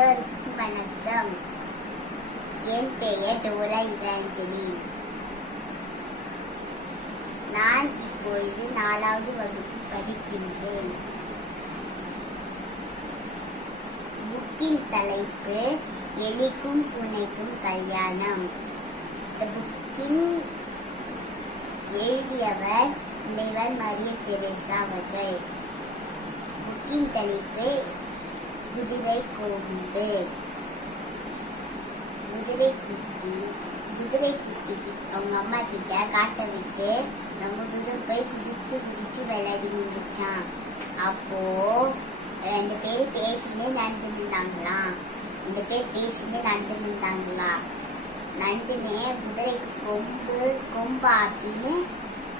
எல்லோருக்கும் வணக்கம் என் பெயர் டோரா இராஞ்சலி நான் இப்பொழுது நாலாவது வகுப்பு படிக்கின்றேன். புக்கின் தலைப்பு எலிக்கும் புனைக்கும் கல்யாணம். இந்த புக்கின் எழுதியவர் முனைவர் மரிய தெரேசா அவர்கள். புக்கின் தலைப்பு குதிரை கொம்பு குதிரை குட்டி குதிரை குட்டி அவங்க அம்மா கிட்ட காட்ட விட்டு நம்ம தூரம் போய் குதிச்சு குதிச்சு விளையாடி முடிச்சான் அப்போ ரெண்டு பேரும் பேசினே நடந்து ரெண்டு பேர் பேசினே நடந்து இருந்தாங்களா நண்டுனே குதிரைக்கு கொம்பு கொம்பா அப்படின்னு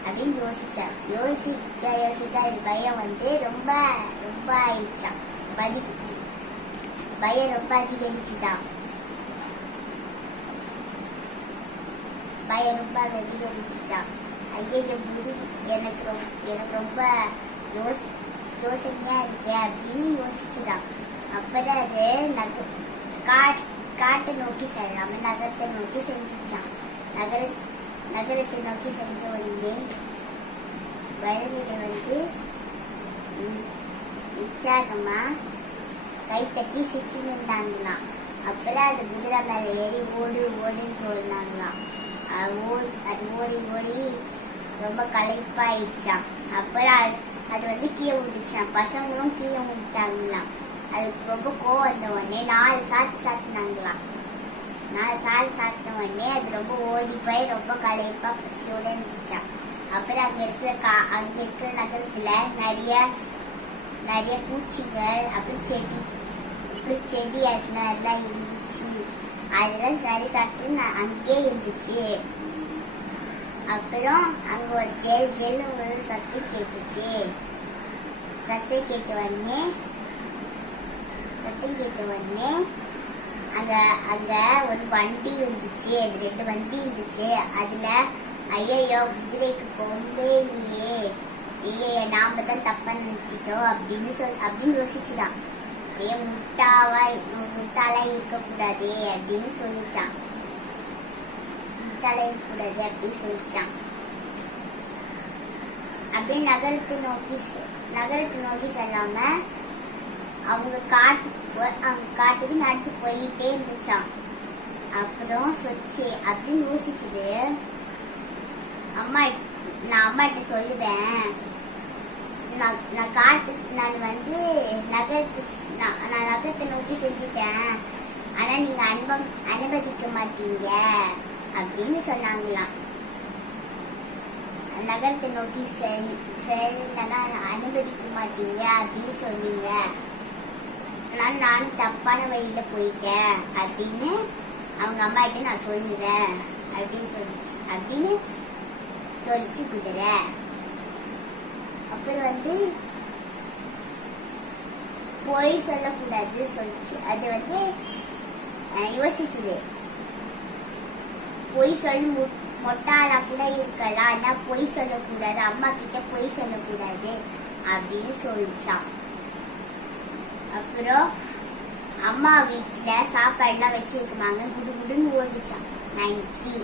அப்படின்னு யோசிச்சான் யோசிக்க யோசிக்க அது பயம் வந்து ரொம்ப ரொம்ப ஆயிடுச்சான் பதி பயம் ரொம்ப அதிகரிச்சுட்டான் பயம் ரொம்ப அதிகரிச்சுதான் ஐயையும் போது எனக்கு ரொம்ப எனக்கு ரொம்ப யோசி யோசனையா இருக்கேன் அப்படின்னு யோசிச்சுதான் அப்புறம் அது நக காட் காட்டை நோக்கி செல்லாம நகரத்தை நோக்கி செஞ்சுச்சான் நகர நகரத்தை நோக்கி சென்ற உடனே வழியில வந்து உம், கை தட்டி சிரிச்சு நின்றாங்களாம் அப்புறம் அது குதிரை மேலே ஏறி ஓடு ஓடுன்னு சொன்னாங்களாம் அது ஓடி அது ஓடி ஓடி ரொம்ப களைப்பாயிடுச்சான் அப்புறம் அது அது வந்து கீழே விழுந்துச்சான் பசங்களும் கீழே விழுந்துட்டாங்களாம். அதுக்கு ரொம்ப கோவம் வந்த உடனே நாலு சாத்து சாத்தினாங்களாம். நாலு சாத்து சாத்தின உடனே அது ரொம்ப ஓடி போய் ரொம்ப களைப்பா பசியோட இருந்துச்சான் அப்புறம் அங்கே இருக்கிற கா அங்கே இருக்கிற நகரத்தில் நிறைய நிறைய பூச்சிகள் அப்புறம் செடி அப்புறம் செடி ஆட்டினா எல்லாம் இருந்துச்சு. அதெல்லாம் சரி சாப்பிட்டு நான் அங்கேயே இருந்துச்சு. அப்புறம் அங்க ஒரு ஜெல் ஜெல் ஒரு சத்தம் கேட்டுச்சு. சத்தம் கேட்ட உடனே சத்தம் கேட்ட உடனே அங்க அங்க ஒரு வண்டி இருந்துச்சு. அது ரெண்டு வண்டி இருந்துச்சு. அதுல ஐயோ குதிரைக்கு போகவே இல்லையே. ஐயோ நாம தான் தப்பா நினைச்சிட்டோம் அப்படின்னு சொல் அப்படின்னு யோசிச்சுதான். அப்படியே முட்டாவா முட்டாளா இருக்கக்கூடாது அப்படின்னு சொல்லிச்சான். முட்டாளா இருக்கக்கூடாது அப்படின்னு சொல்லிச்சான். அப்படியே நகரத்தை நோக்கி நகரத்தை நோக்கி செல்லாம அவங்க காட்டு போய் அவங்க காட்டுக்கு நடந்து போயிட்டே இருந்துச்சான் அப்புறம் சொல்லிச்சு அப்படின்னு யோசிச்சுது அம்மா நான் அம்மாட்ட சொல்லுவேன். நான் நான் காட்டு நான் வந்து நகரத்து நான் நான் நகரத்தை நோக்கி செஞ்சுட்டேன். ஆனால் நீங்கள் அன்பம் அனுமதிக்க மாட்டீங்க அப்படின்னு சொன்னாங்களாம். நகரத்தை நோக்கி செல் செல்லனா அனுமதிக்க மாட்டீங்க அப்படின்னு சொன்னீங்க. நான் நானும் தப்பான வழியில் போயிட்டேன் அப்படின்னு அவங்க அம்மா கிட்ட நான் சொல்லுவேன் அப்படின்னு சொல்லி அப்படின்னு சொல்லிச்சு குதிரை. அப்புறம் வந்து பொய் சொல்லக்கூடாது சொல்லிச்சு. அது வந்து யோசிச்சுது. பொய் சொல்லி மொட்டாளா கூட இருக்கலாம். ஆனா பொய் சொல்லக்கூடாது. அம்மா கிட்ட பொய் சொல்லக்கூடாது அப்படின்னு சொல்லிச்சான் அப்புறம் அம்மா வீட்டுல சாப்பாடுலாம் வச்சிருக்குமாங்க குடு குடுன்னு ஓடிச்சான் நைன்டி